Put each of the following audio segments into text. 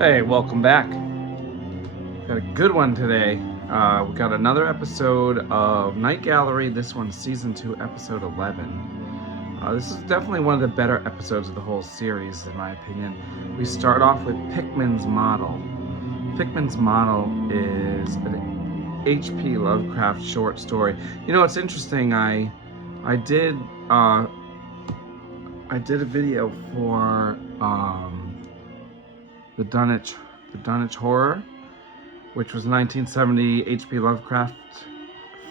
Hey, welcome back. Got a good one today. We got another episode of Night Gallery. This one's season 2, episode 11. This is definitely one of the better episodes of the whole series, in my opinion. We start off with Pickman's Model. Pickman's Model is an HP Lovecraft short story. You know, it's interesting. I did a video for the Dunwich Horror, which was 1970 HP Lovecraft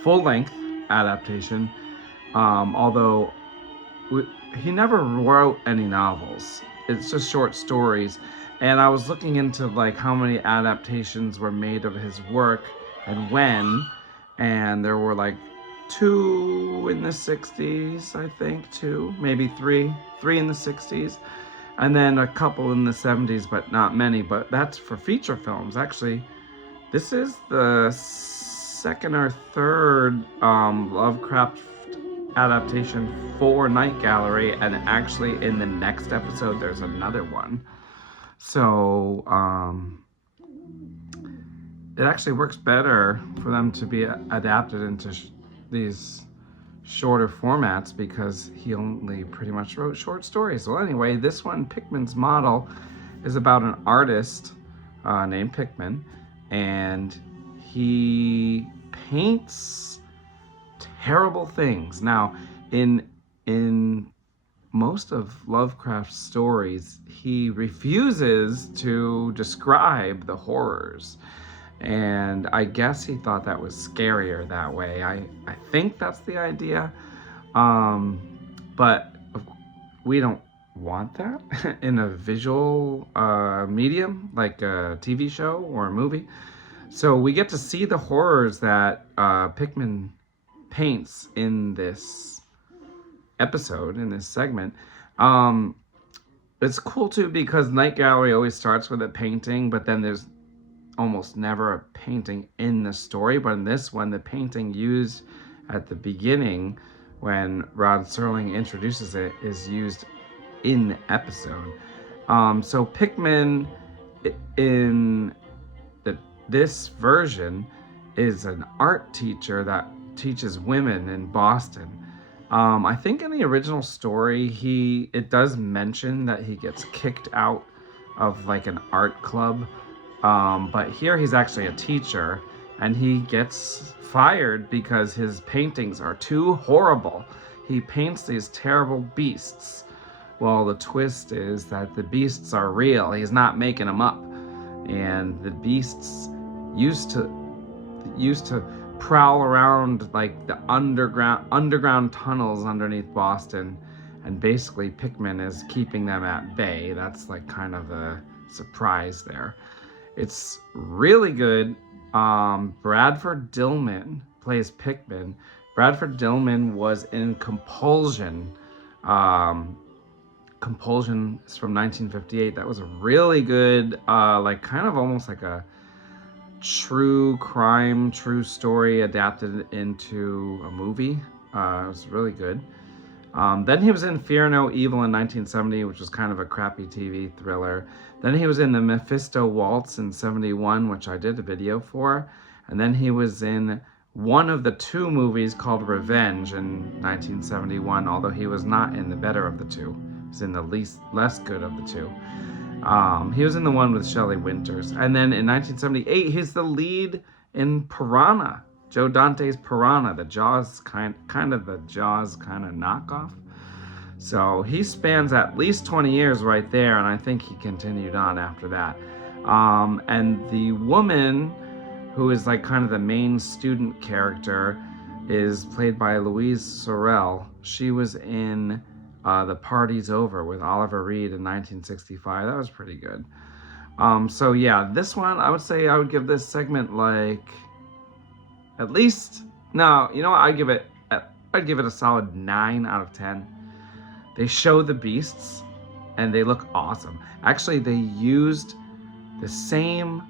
full-length adaptation. Although he never wrote any novels. It's just short stories. And I was looking into like how many adaptations were made of his work and when, and there were like 2 in the 60s, I think, 2, maybe 3 in the 60s, and then a couple in the 70s, but not many. But that's for feature films. Actually, this is the second or third Lovecraft adaptation for Night Gallery, and actually in the next episode there's another one. So it actually works better for them to be adapted into these shorter formats because he only pretty much wrote short stories. Well, anyway, this one, Pickman's Model, is about an artist named Pickman, and he paints terrible things. Now, in most of Lovecraft's stories, he refuses to describe the horrors. And I guess he thought that was scarier that way. I think that's the idea. But we don't want that in a visual medium, like a TV show or a movie. So we get to see the horrors that Pickman paints in this episode, in this segment. It's cool too because Night Gallery always starts with a painting, but then there's almost never a painting in the story. But in this one, the painting used at the beginning when Rod Serling introduces it is used in the episode. So Pickman in this version is an art teacher that teaches women in Boston. I think in the original story, it does mention that he gets kicked out of like an art club. But here he's actually a teacher, and he gets fired because his paintings are too horrible. He paints these terrible beasts. Well, the twist is that the beasts are real. He's not making them up. And the beasts used to prowl around like the underground tunnels underneath Boston, and basically Pickman is keeping them at bay. That's like kind of a surprise there. It's really good. Bradford Dillman plays Pickman. Bradford Dillman was in Compulsion. Compulsion is from 1958. That was a really good, like kind of almost like a true crime, true story adapted into a movie. It was really good. Then he was in Fear No Evil in 1970, which was kind of a crappy TV thriller. Then he was in the Mephisto Waltz in 71, which I did a video for. And then he was in one of the 2 movies called Revenge in 1971, although he was not in the better of the 2. He was in the less good of the 2. He was in the one with Shelley Winters. And then in 1978, he's the lead in Piranha. Joe Dante's Piranha, the Jaws kind of knockoff. So he spans at least 20 years right there, and I think he continued on after that. And the woman who is like kind of the main student character is played by Louise Sorel. She was in The Party's Over with Oliver Reed in 1965. That was pretty good. So yeah, this one, I would say I would give this segment like at least, no, you know what, I'd give it a solid 9 out of 10. They show the beasts and they look awesome. Actually, they used the same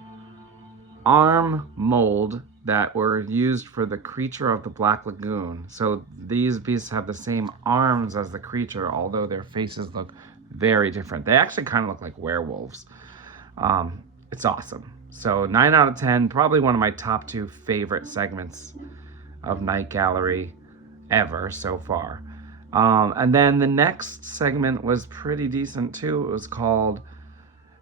arm mold that were used for the creature of the Black Lagoon. So these beasts have the same arms as the creature, although their faces look very different. They actually kind of look like werewolves. It's awesome. So 9 out of 10, probably one of my top 2 favorite segments of Night Gallery ever so far. And then the next segment was pretty decent too. It was called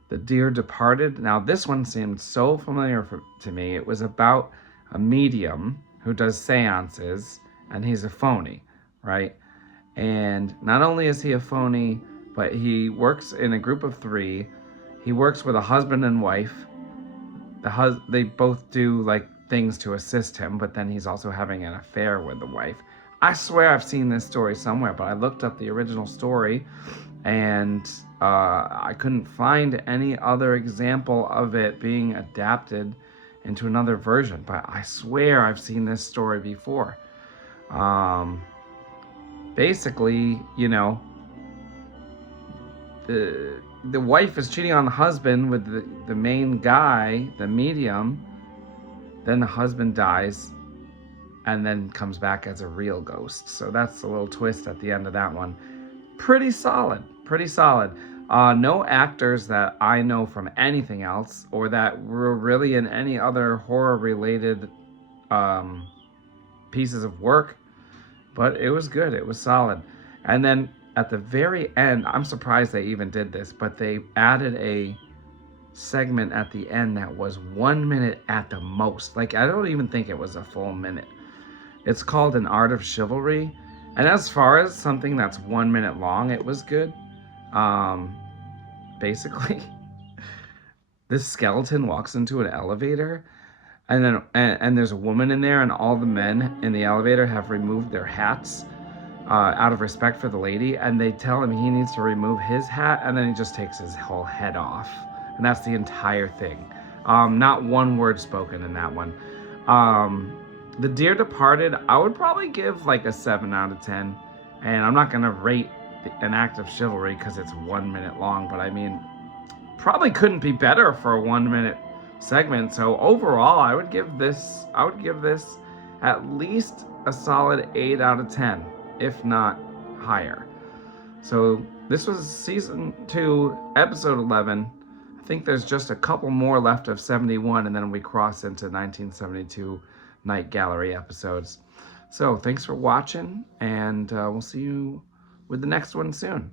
The Dear Departed. Now this one seemed so familiar to me. It was about a medium who does seances, and he's a phony, right? And not only is he a phony, but he works in a group of 3. He works with a husband and wife. They both do like things to assist him, but then he's also having an affair with the wife. I swear I've seen this story somewhere, but I looked up the original story and I couldn't find any other example of it being adapted into another version, but I swear I've seen this story before. Basically, you know, the wife is cheating on the husband with the main guy, the medium. Then the husband dies and then comes back as a real ghost. So that's a little twist at the end of that one. Pretty solid, pretty solid. No actors that I know from anything else or that were really in any other horror-related pieces of work, but it was good. It was solid. And then at the very end, I'm surprised they even did this, but they added a segment at the end that was 1 minute at the most. Like, I don't even think it was a full minute. It's called An Art of Chivalry. And as far as something that's 1 minute long, it was good. Basically, this skeleton walks into an elevator, and then and there's a woman in there, and all the men in the elevator have removed their hats out of respect for the lady, and they tell him he needs to remove his hat, and then he just takes his whole head off. And that's the entire thing. Not one word spoken in that one. The Dear Departed, I would probably give like a 7 out of 10. And I'm not going to rate An Act of Chivalry because it's 1 minute long. But I mean, probably couldn't be better for a 1 minute segment. So overall, I would give this at least a solid 8 out of 10, if not higher. So this was season 2, episode 11. I think there's just a couple more left of 71, and then we cross into 1972 Night Gallery episodes. So thanks for watching, and we'll see you with the next one soon.